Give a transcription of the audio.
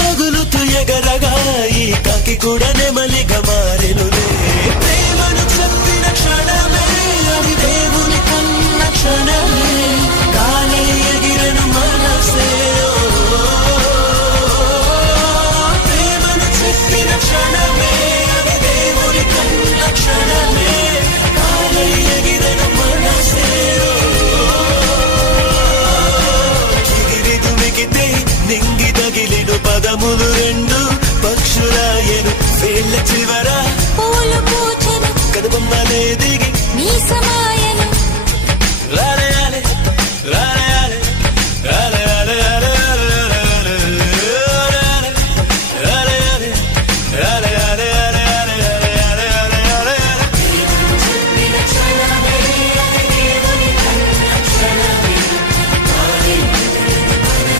తగులుతూ ఎగరగా ఈ కాకి కూడా నెమలిగా మారెనులే. ప్రేమను చెప్పిన క్షణమే అది దేవుని కన్న క్షణమే, గాలి ఎగిరను మనసే. ప్రేమను చెప్పిన క్షణమే అది దేవుని కన్న క్షణమే, గాలి ఎగిరను మనసే. నింగి తగిలిను పదములు